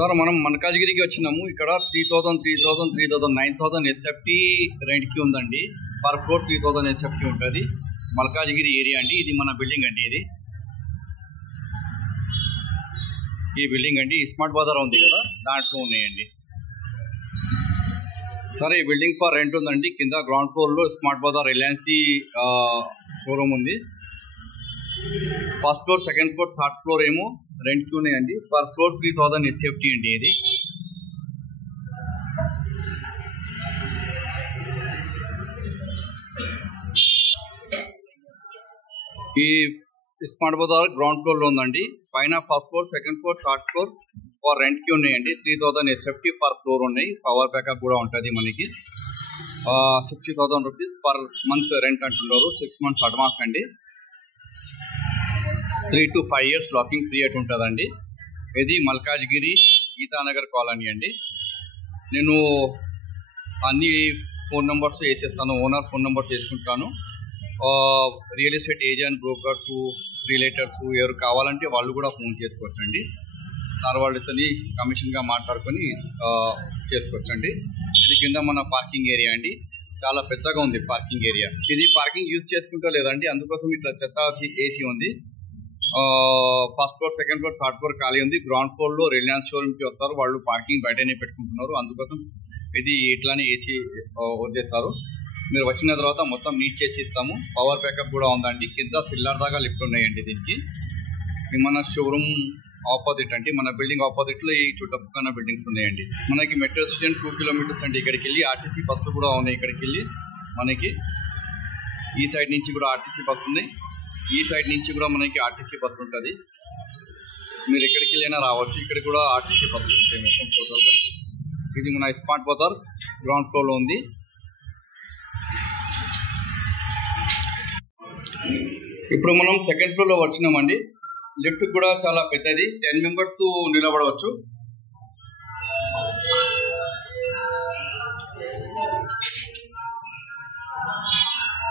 Sir మనం మల్కాజ్గిరికి వచ్చినాము. ఇక్కడ 9,000 హెచ్ఎఫ్టీ రెంట్కి ఉందండి. పర్ ఫ్లోర్ 3000 హెచ్ఎఫ్టీ ఉంటుంది. మల్కాజ్గిరి ఏరియా అండి. ఇది మన బిల్డింగ్ అండి. ఈ బిల్డింగ్ అండి. స్మార్ట్ బజార్ ఉంది కదా, దాంట్లో ఉన్నాయండి. సరే, ఈ బిల్డింగ్ ఫర్ రెంట్ ఉందండి. కింద గ్రౌండ్ ఫ్లోర్లో స్మార్ట్ బజార్ రిలయన్స్ షోరూమ్ ఉంది. First floor, second floor, third floor ఏమో రెంట్కి ఉన్నాయండి. పర్ ఫ్లోర్ 3000 హెచ్ఎఫ్టీ అండి. ఇది ఈ స్మార్ట్ బజార్ గ్రౌండ్ ఫ్లోర్లో ఉందండి. పైన first floor, second floor, third floor for రెంట్కి ఉన్నాయండి. 3000 హెచ్ఎఫ్టీ పర్ ఫ్లోర్ ఉన్నాయి. పవర్ బ్యాకప్ కూడా ఉంటుంది మనకి. 60,000 రూపీస్ పర్ మంత్ రెంట్ అంటున్నారు. 6 months అడ్వాన్స్ అండి. 3 to 5 years లాకింగ్ పీరియడ్ ఉంటుందండి. ఇది మల్కాజ్గిరి గీతానగర్ కాలనీ అండి. నేను అన్ని ఫోన్ నెంబర్స్ వేసేస్తాను. ఓనర్ ఫోన్ నెంబర్స్ వేసుకుంటాను. రియల్ ఎస్టేట్ ఏజెంట్, బ్రోకర్స్, రిలేటర్స్ ఎవరు కావాలంటే వాళ్ళు కూడా ఫోన్ చేసుకోవచ్చండి. సార్ వాళ్ళతో కమిషన్గా మాట్లాడుకొని చేసుకోవచ్చండి. ఇది కింద మన పార్కింగ్ ఏరియా అండి. చాలా పెద్దగా ఉంది పార్కింగ్ ఏరియా. ఇది పార్కింగ్ యూజ్ చేసుకుంటా లేదండి, అందుకోసం ఇట్లా చెత్త ఏసీ ఉంది. First floor, second floor, third floor ఖాళీ ఉంది. గ్రౌండ్ ఫ్లోర్లో రిలయన్స్ షోరూమ్కి వస్తారు. వాళ్ళు పార్కింగ్ బయటనే పెట్టుకుంటున్నారు. అందుకోసం ఇది ఇట్లానే ఏసీ వచ్చేస్తారు. మీరు వచ్చిన తర్వాత మొత్తం నీట్ చేసి ఇస్తాము. పవర్ బ్యాకప్ కూడా ఉందండి. కింద చిల్లర్ దాకా లిఫ్ట్ ఉన్నాయండి దీనికి. మన షోరూమ్ ఆపోజిట్ అండి. మన బిల్డింగ్ ఆపోజిట్లో ఈ చుట్టుపక్కల బిల్డింగ్స్ ఉన్నాయండి. మనకి మెట్రో స్టేషన్ 2 kilometers అండి. ఇక్కడికి వెళ్ళి ఆర్టీసీ బస్సులు కూడా ఉన్నాయి. ఇక్కడికి వెళ్ళి మనకి ఈ సైడ్ నుంచి కూడా ఆర్టీసీ బస్సు ఉన్నాయి. ఈ సైడ్ నుంచి కూడా మనకి ఆర్టీసీ బస్సు ఉంటుంది. మీరు ఎక్కడికి వెళ్ళైనా రావచ్చు. ఇక్కడ కూడా ఆర్టీసీ బస్సులు ఉంటాయి మొత్తం టోటల్గా. ఇది మన స్మార్ట్ బజార్ గ్రౌండ్ ఫ్లోర్లో ఉంది. ఇప్పుడు మనం సెకండ్ ఫ్లోర్లో వచ్చినామండి. లిఫ్ట్ కూడా చాలా పెద్దది. 10 members నిలబడవచ్చు.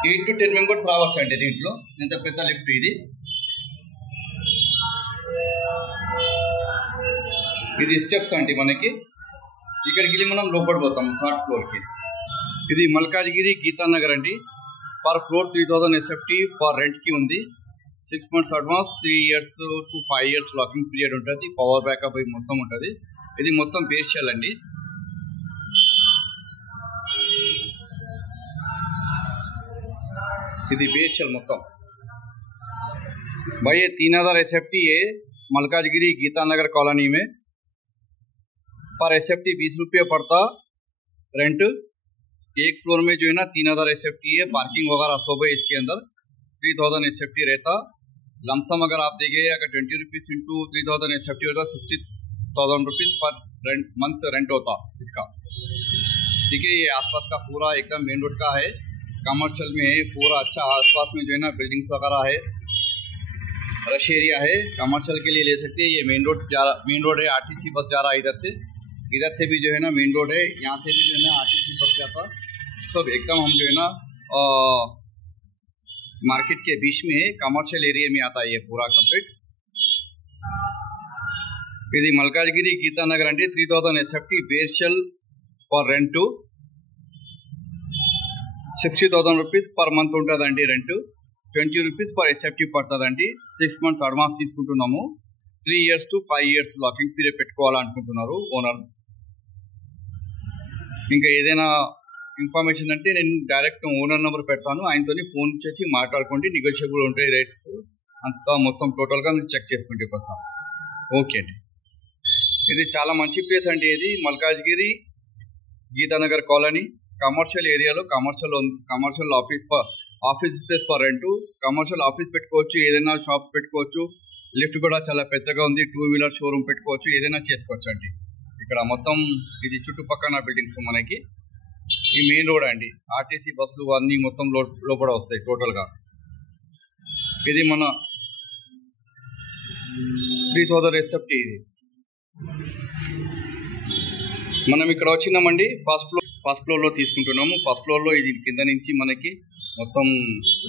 ఎయిట్ to 10 members రావచ్చు అండి దీంట్లో. ఎంత పెద్ద లిఫ్ట్ ఇది. ఇది స్టెప్స్ అండి మనకి. ఇక్కడికి వెళ్ళి మనం లోపడిపోతాం థర్డ్ ఫ్లోర్కి. ఇది మల్కాజ్గిరి గీతానగర్ అండి. పర్ ఫ్లోర్ 3000 హెచ్ఎఫ్టీ పర్ రెంట్కి ఉంది. 6 months advance, 3 years to 5 years locking period ఉంటుంది. పవర్ బ్యాకప్ మొత్తం ఉంటుంది. ఇది మొత్తం బేస్షెల్ అండి. ఇది బేస్షెల్ మొత్తం. भाई 3000 एसएफटी है मलकाजगिरी गीतानगर कॉलोनी में. पर एसएफटी 20 रुपये पड़ता रेंट. एक फ्लोर में जो है ना 3000 एसएफटी है. पार्किंग वगैरह सब है इसके अंदर. 3000 एसएफटी रहता. लमसम अगर आप देखें, अगर 20 रुपीज़ इंटू 3000 एसएफटी होता 60,000 रुपीज़ पर मंथ रेंट होता इसका. ठीक है. ये आसपास का पूरा एकदम मेन रोड का है. कमर्शियल में है पूरा. अच्छा आसपास में जो है ना बिल्डिंग्स वगैरह है. रश एरिया है. कमर्शियल के लिए ले सकते हैं. ये मेन रोड है. आरटीसी बस जा रहा है इधर से भी जो है ना मेन रोड है. यहाँ से भी जो है ना आरटीसी बस जाता. सब एकदम हम जो है ना मार्केट के बीच में है. कमर्शियल एरिया में आता है ये पूरा कंप्लीट. ఇది మల్కాజ్గిరి గీతానగర్ అండి. 3000 SFT bare shell for rent. 60,000 rupees per month ఉంటుందండి రెంట్. 20 rupees పర్ ఎస్ఎఫ్టీ పడుతుందండి. 6 months అడ్వాన్స్ తీసుకుంటున్నాము. 3 years to 5 years locking period పెట్టుకోవాలనుకుంటున్నారు ఓనర్. ఇంకా ఏదైనా ఇన్ఫర్మేషన్ అంటే నేను డైరెక్ట్ ఓనర్ నెంబర్ పెడతాను. ఆయనతో ఫోన్ చేసి మాట్లాడుకోండి. నెగోషియబుల్ ఉంటాయి రేట్స్ అంతా. మొత్తం టోటల్గా మీరు చెక్ చేసుకుంటే ఒకసారి. ఓకే అండి. ఇది చాలా మంచి ప్లేస్ అండి. ఇది మల్కాజ్గిరి గీతానగర్ కాలనీ కమర్షియల్ ఏరియాలో. Commercial office space for rent. Commercial office పెట్టుకోవచ్చు. ఏదైనా షాప్స్ పెట్టుకోవచ్చు. లిఫ్ట్ కూడా చాలా పెద్దగా ఉంది. 2-wheeler షోరూమ్ పెట్టుకోవచ్చు. ఏదైనా చేసుకోవచ్చు అండి. ఇక్కడ మొత్తం ఇది చుట్టుపక్కల బిల్డింగ్స్ మనకి. ఈ మెయిన్ రోడ్ అండి. ఆర్టీసీ బస్సులు అన్నీ మొత్తం లోపల వస్తాయి టోటల్గా. ఇది మన 3000 ఎస్ఎఫ్టీ. ఇది మనం ఇక్కడ వచ్చినామండి. ఫస్ట్ ఫ్లోర్లో తీసుకుంటున్నాము. ఫస్ట్ ఫ్లోర్లో ఇది కింద నుంచి మనకి మొత్తం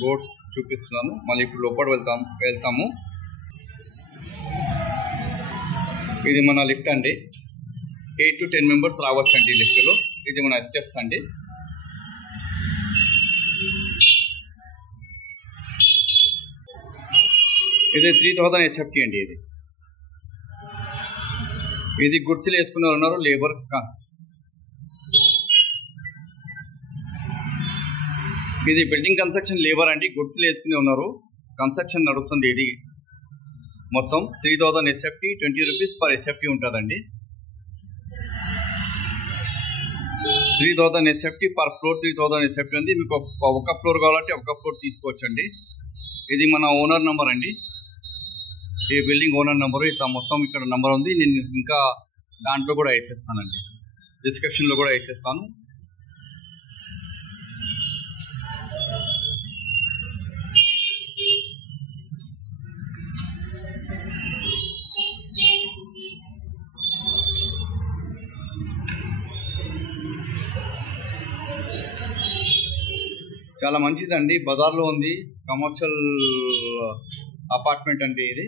రోడ్స్ చూపిస్తున్నాను. మళ్ళీ ఇప్పుడు లోపల వెళ్తాము. ఇది మన లిఫ్ట్ అండి. 8 to 10 మెంబర్స్ రావచ్చండి లిఫ్ట్లో. ఇది మన స్టెప్స్ అండి. ఇది 3000 SFT అండి. ఇది గుడ్స్లు వేసుకునే ఉన్నారు లేబర్. ఇది బిల్డింగ్ కన్స్ట్రక్షన్ లేబర్ అండి. గుడ్స్లు వేసుకునే ఉన్నారు, కన్స్ట్రక్షన్ నడుస్తుంది. ఇది మొత్తం 3000 SFT, 20 రూపీస్ పర్ SFT ఉంటుందండి. 3000 SFT పర్ ఫ్లోర్. 3000 SFT ఉంది. మీకు ఒక ఫ్లోర్ కావాలంటే ఒక ఫ్లోర్ తీసుకోవచ్చండి. ఇది మన ఓనర్ నెంబర్ అండి, ఈ బిల్డింగ్ ఓనర్ నెంబరు. ఇట్లా మొత్తం ఇక్కడ నెంబర్ ఉంది. నేను ఇంకా దాంట్లో కూడా వేసేస్తానండి, డిస్క్రిప్షన్లో కూడా వేసేస్తాను. చాలా మంచిదండి, బజార్లో ఉంది. కమర్షియల్ అపార్ట్మెంట్ అండి ఇది.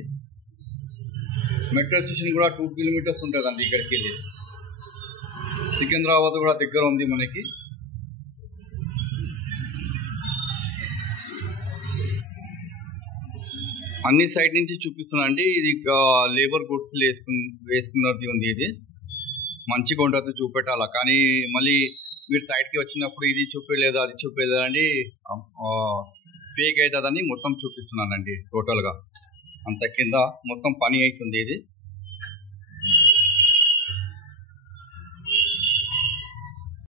మెట్రో స్టేషన్ కూడా 2 కిలోమీటర్స్ ఉంటుందండి ఇక్కడికి వెళ్ళి. సికింద్రాబాద్ కూడా దగ్గర ఉంది మనకి. అన్ని సైడ్ నుంచి చూపిస్తున్నా అండి. ఇది లేబర్ గుడ్స్ వేసుకున్నది ఉంది. ఇది మంచిగా ఉంటుంది, చూపెట్టాలా. కానీ మళ్ళీ మీరు సైడ్కి వచ్చినప్పుడు ఇది చూపించలేదు, అది చూపించలేదు అండి, ఫేక్ అవుతుందని మొత్తం చూపిస్తున్నానండి. టోటల్గా అంత కింద మొత్తం పని అవుతుంది ఇది.